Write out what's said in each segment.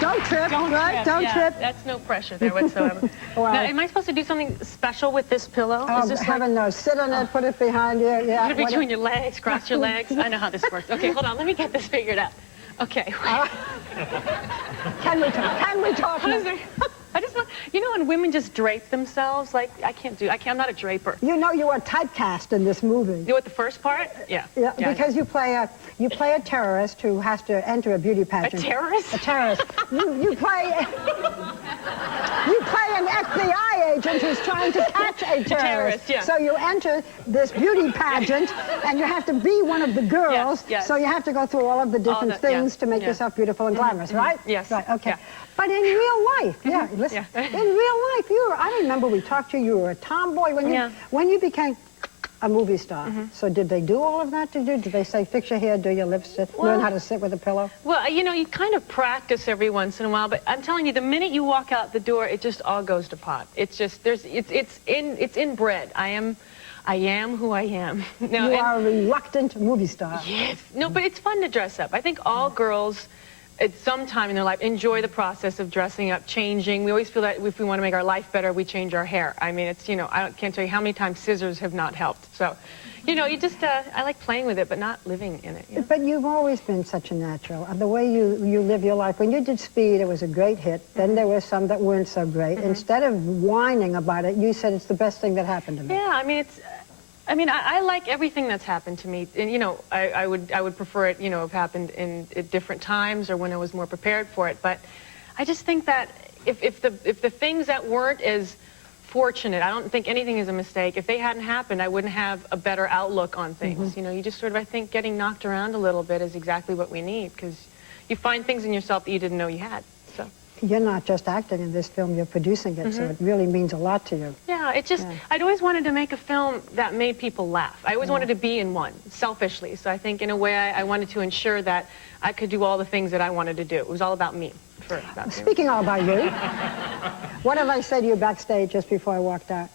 don't trip, right? Don't trip. That's no pressure there whatsoever. Well, now, am I supposed to do something special with this pillow? Oh, heaven knows. Sit on it, put it behind you. Yeah. Put it between your legs, cross your legs. I know how this works. Okay, hold on. Let me get this figured out. Okay. Can we talk? I just want, you know, when women just drape themselves, like, I'm not a draper. You know you are typecast in this movie. You know what, the first part? Yeah. Yeah, because you play a terrorist who has to enter a beauty pageant. A terrorist? A terrorist. you play an FBI agent who's trying to catch a terrorist. Yeah. So you enter this beauty pageant, and you have to be one of the girls. Yes. So you have to go through all of the different things to make yourself beautiful and glamorous, right? Yes. Right. Okay. Yeah. But in real life, listen, in real life, I remember we talked to you. You were a tomboy when you became a movie star. So did they do all of that to you? Did they say, fix your hair, do your lipstick, learn how to sit with a pillow? Well, you know, you kind of practice every once in a while, but I'm telling you, the minute you walk out the door, it just all goes to pot. It's just, it's inbred. I am who I am. Now, you are a reluctant movie star. Yes. No, but it's fun to dress up. I think all girls at some time in their life enjoy the process of dressing up, changing. We always feel that if we want to make our life better, we change our hair. I mean, it's, you know, I can't tell you how many times scissors have not helped. So, you know, you just, I like playing with it, but not living in it. You know? But you've always been such a natural. The way you live your life. When you did Speed, it was a great hit. Then there were some that weren't so great. Instead of whining about it, you said it's the best thing that happened to me. Yeah, I mean, it's... I mean, I like everything that's happened to me, and you know, I would prefer it, you know, have happened at different times or when I was more prepared for it. But I just think that if the things that weren't as fortunate, I don't think anything is a mistake. If they hadn't happened, I wouldn't have a better outlook on things. You know, you just sort of, I think, getting knocked around a little bit is exactly what we need, because you find things in yourself that you didn't know you had. So. You're not just acting in this film, you're producing it, so it really means a lot to you. Yeah, it just, I'd always wanted to make a film that made people laugh. I always wanted to be in one, selfishly. So I think, in a way, I wanted to ensure that I could do all the things that I wanted to do. It was all about me. Speaking all about you, what have I said to you backstage just before I walked out?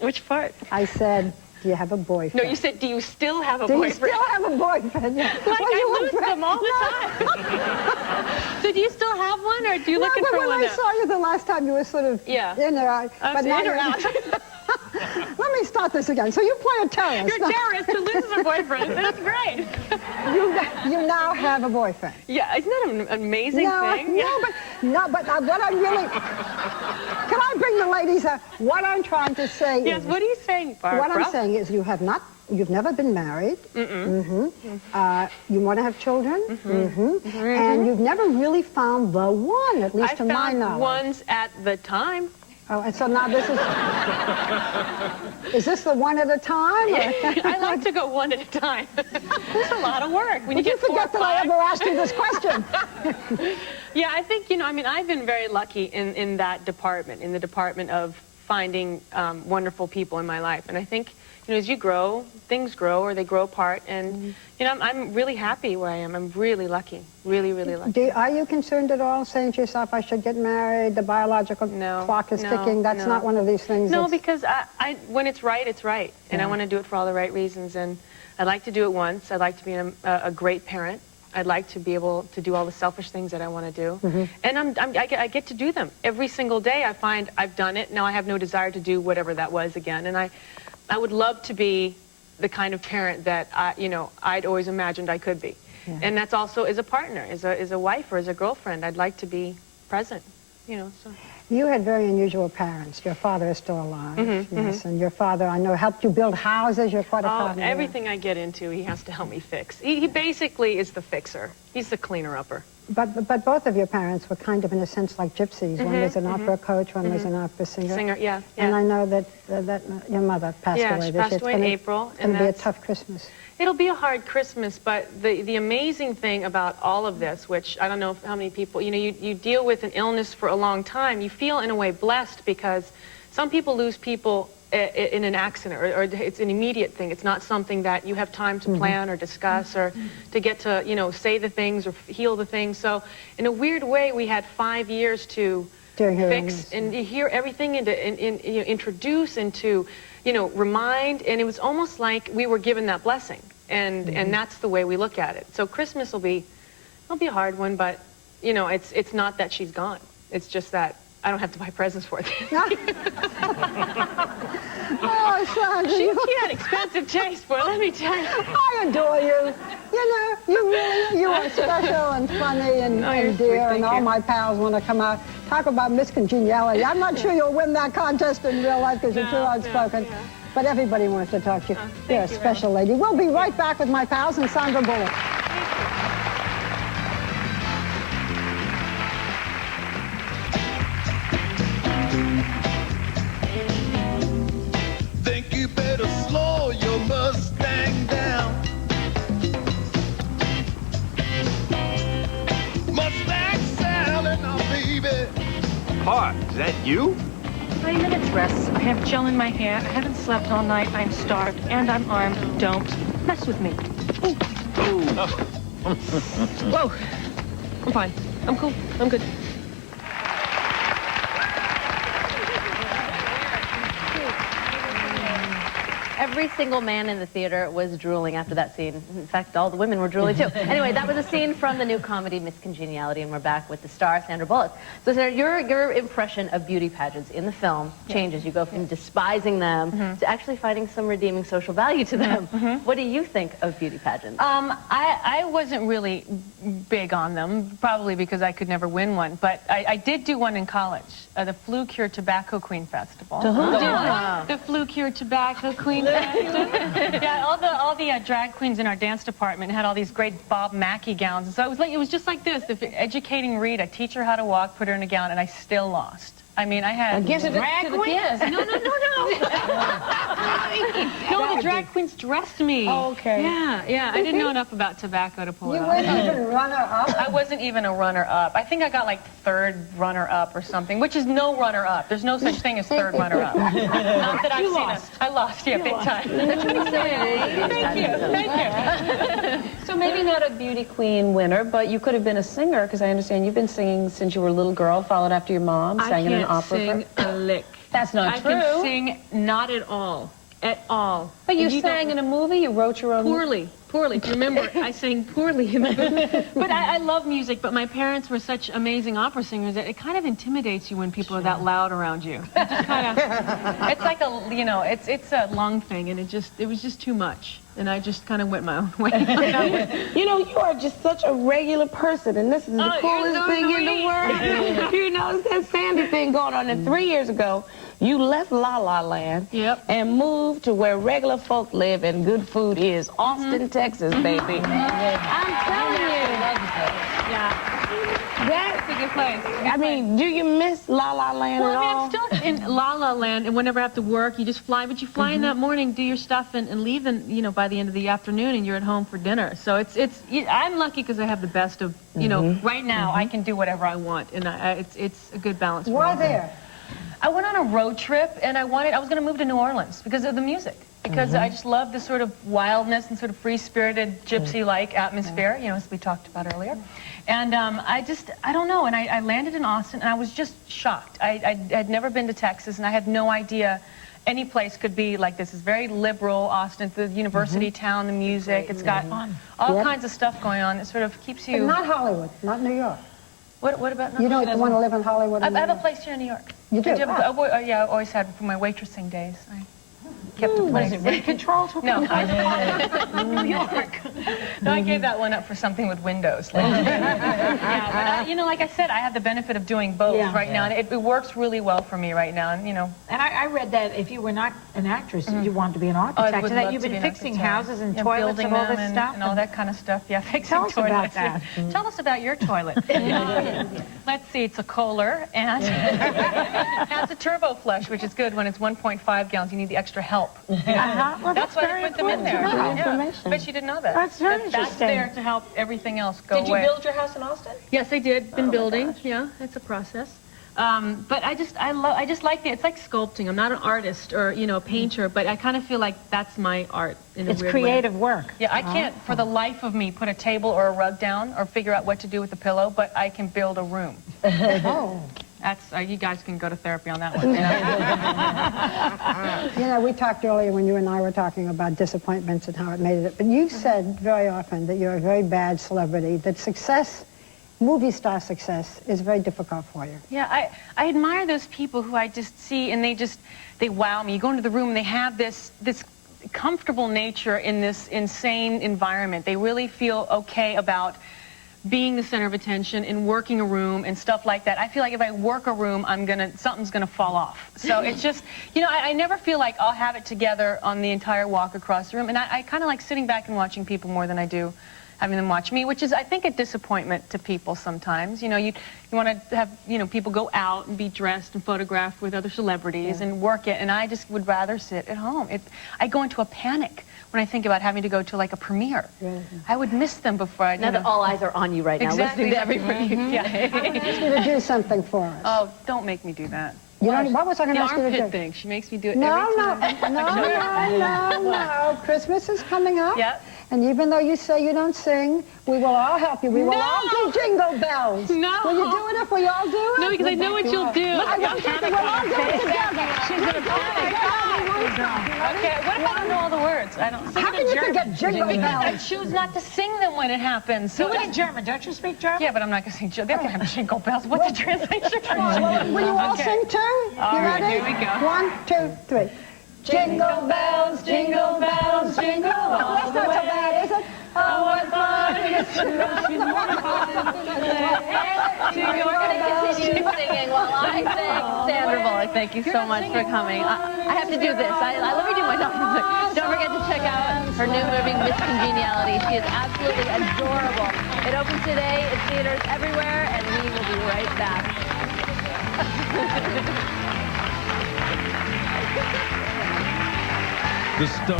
Which part? I said, do you have a boyfriend? No, you said, do you still have a boyfriend? Do you still have a boyfriend? Like, I lose them all the time. So do you still have one, or do you looking for one now? When I saw you the last time, you were sort of in or out. But in or out. Let me start this again. So you play a terrorist. You're a terrorist who loses a boyfriend. That's great. You now have a boyfriend. Yeah, isn't that an amazing thing? But what I'm really... Can I bring the ladies up? What I'm trying to say is... Yes, what are you saying, Barbara? What I'm saying is you've never been married. You want to have children. And you've never really found the one, at least to my knowledge. I found ones at the time. Oh, and so now this is this the one at a time? I like to go one at a time. It's a lot of work. When you get 4 or 5. Did you forget that I ever asked you this question? Yeah, I think, you know, I mean, I've been very lucky in that department, in the department of finding wonderful people in my life. And I think, you know, as you grow, things grow or they grow apart. And, you know, I'm really happy where I am. I'm really lucky. Really, really lucky. Are you concerned at all, saying to yourself, I should get married, the biological clock is ticking? That's not one of these things. No, because when it's right, it's right. And I want to do it for all the right reasons. And I'd like to do it once. I'd like to be a great parent. I'd like to be able to do all the selfish things that I want to do. And I get to do them. Every single day I find I've done it. Now I have no desire to do whatever that was again. And I would love to be the kind of parent that I'd always imagined I could be. And that's also as a partner, as a wife or as a girlfriend. I'd like to be present, you know. So. You had very unusual parents. Your father is still alive, yes, and your father, I know, helped you build houses. You're quite a father. Everything I get into, he has to help me fix. He basically is the fixer. He's the cleaner-upper. But both of your parents were kind of, in a sense, like gypsies. One was an opera coach, one was an opera singer. Yeah. And I know that your mother passed away this year. Yeah, she passed away in April. It's going to be a tough Christmas. It'll be a hard Christmas, but the amazing thing about all of this, which I don't know how many people, you know, you deal with an illness for a long time, you feel in a way blessed because some people lose people in an accident, or it's an immediate thing. It's not something that you have time to plan or discuss or to get to, you know, say the things or heal the things. So in a weird way, we had 5 years to fix and hear everything and to introduce and to, you know, remind, and it was almost like we were given that blessing, and that's the way we look at it. So Christmas will be a hard one, but you know, it's not that she's gone. It's just that I don't have to buy presents for it. Oh, Sandra, She had expensive taste, boy, let me tell you. I adore you. You know, you are special and funny and dear, and all my pals want to come out. Talk about miscongeniality. I'm not sure you'll win that contest in real life because you're too outspoken. But everybody wants to talk to you. You're a special lady. We'll be right back with my pals and Sandra Bullock. Think you better slow your Mustang down. Mustang Sally now, baby. Pa, is that you? 3 minutes rest. I have gel in my hair. I haven't slept all night. I'm starved and I'm armed. Don't mess with me. Whoa, I'm fine. I'm cool. I'm good. Every single man in the theater was drooling after that scene. In fact, all the women were drooling too. Anyway, that was a scene from the new comedy Miss Congeniality, and we're back with the star, Sandra Bullock. So, Sandra, your impression of beauty pageants in the film changes. You go from despising them to actually finding some redeeming social value to them. What do you think of beauty pageants? I wasn't really big on them, probably because I could never win one, but I did do one in college, the Flu Cure Tobacco Queen Festival. The Flu Cure Tobacco Queen Festival. Yeah, all the drag queens in our dance department had all these great Bob Mackie gowns, and so it was just like this. If educating Rita, teach her how to walk, put her in a gown, and I still lost. I mean, I had... Against the drag queen? No. No, the drag queens dressed me. Oh, okay. Yeah. I didn't know enough about tobacco to pull it You off. weren't even runner-up? I wasn't even a runner-up. I think I got like third runner-up or something, which is no runner-up. There's no such thing as third runner-up. Not that I've seen it. I lost, yeah, big time. Thank you. So maybe not a beauty queen winner, but you could have been a singer, because I understand you've been singing since you were a little girl, followed after your mom, sang in an opera. I can't sing a lick. That's not true. I can sing not at all. At all. But you sang in a movie, you wrote your own... Poorly. Remember, I sang poorly in the movie. But I love music, but my parents were such amazing opera singers that it kind of intimidates you when people are that loud around you. It just kind of, it's like a, you know, it's a lung thing, and it was just too much. And I just kind of went my own way. You know, you are just such a regular person, and this is the coolest thing in the world. You know, it's that Sandy thing going on. And 3 years ago, you left La La Land and moved to where regular folk live and good food is. Austin, Texas, baby. I'm telling you. That's a good place. I mean, do you miss La La Land at all? I'm still in La La Land, and whenever I have to work, you just fly. But you fly in that morning, do your stuff, and leave, you know, by the end of the afternoon, and you're at home for dinner. So I'm lucky because I have the best of, you know, right now I can do whatever I want, and it's a good balance. Why there? I went on a road trip, and I was going to move to New Orleans because of the music. Because I just love this sort of wildness and sort of free-spirited, gypsy-like atmosphere, you know, as we talked about earlier. And I don't know, and I landed in Austin, and I was just shocked. I'd never been to Texas, and I had no idea any place could be like this. It's very liberal, Austin, the university town, the music. It's got all kinds of stuff going on. It sort of keeps you... But not Hollywood, not New York. What about... You don't want to live in Hollywood? I have a place here in New York. You do? Yeah, I always had from my waitressing days. I kept a place. Was it rent control? No, New York. No, I gave that one up for something with windows. Yeah, but you know, like I said, I have the benefit of doing both right now, and it works really well for me right now. And you know, And I read that if you were not an actress, you wanted to be an architect, and that you've been fixing houses and toilets and all this stuff. And all that kind of stuff. Yeah, fixing Tell us toilets. about that. Tell us about your toilet. Let's see, it's a Kohler, and has a turbo flush, which is good when it's 1.5 gallons. You need the extra help. You know? Well, That's why I put them in there. Information. But you didn't know that. That's very That's interesting. there to help everything else go away. Did you build your house in Austin? Yes, I did. Been building. Yeah, it's a process. But I just like it. It's like sculpting. I'm not an artist or, you know, a painter, but I kind of feel like that's my art in a weird way. It's creative work. Yeah, I can't, for the life of me, put a table or a rug down or figure out what to do with the pillow, but I can build a room. That's, you guys can go to therapy on that one. You know, we talked earlier when you and I were talking about disappointments and how it made it, but you said very often that you're a very bad celebrity, that success movie star success is very difficult for you. Yeah, I admire those people who I just see and they wow me. You go into the room and they have this comfortable nature in this insane environment. They really feel okay about being the center of attention and working a room and stuff like that. I feel like if I work a room, something's gonna fall off. So it's just, you know, I never feel like I'll have it together on the entire walk across the room. And I kind of like sitting back and watching people more than I do having them watch me, which is, I think, a disappointment to people sometimes. You know, you want to have, you know, people go out and be dressed and photographed with other celebrities and work it, and I just would rather sit at home. I go into a panic when I think about having to go to, like, a premiere. I would miss them before I... Now that all eyes are on you right now, exactly. listening to everybody. Yeah. I'm going to ask you to do something for us. Oh, don't make me do that. What was I going to ask you to do? The armpit thing. She makes me do it No, every time. no. Christmas is coming up. Yep. And even though you say you don't sing, we will all help you. We will all do jingle bells. No. Will you do it if we all do it? No, because I know what you'll do. I want you to, we'll all do it together. She's going to panic. Okay, what if I don't know all the words? I don't sing. How can you forget jingle bells? I choose not to sing them when it happens. Do it in German. Don't you speak German? Yeah, but I'm not going to sing. They don't have jingle bells. What's the translation for jingle? Will you all sing too? All You right, ready? here we go. 1, 2, 3. Jingle bells, jingle bells, jingle all the way. That's not so bad, is it? Oh, what fun it is to ride. We're going to continue singing while I thank Sandra Bullock. Thank you so much for coming. I have to do this. Let me do my job. Don't forget to check out her new movie, Miss Congeniality. She is absolutely adorable. It opens today in theaters everywhere, and we will be right back. The star.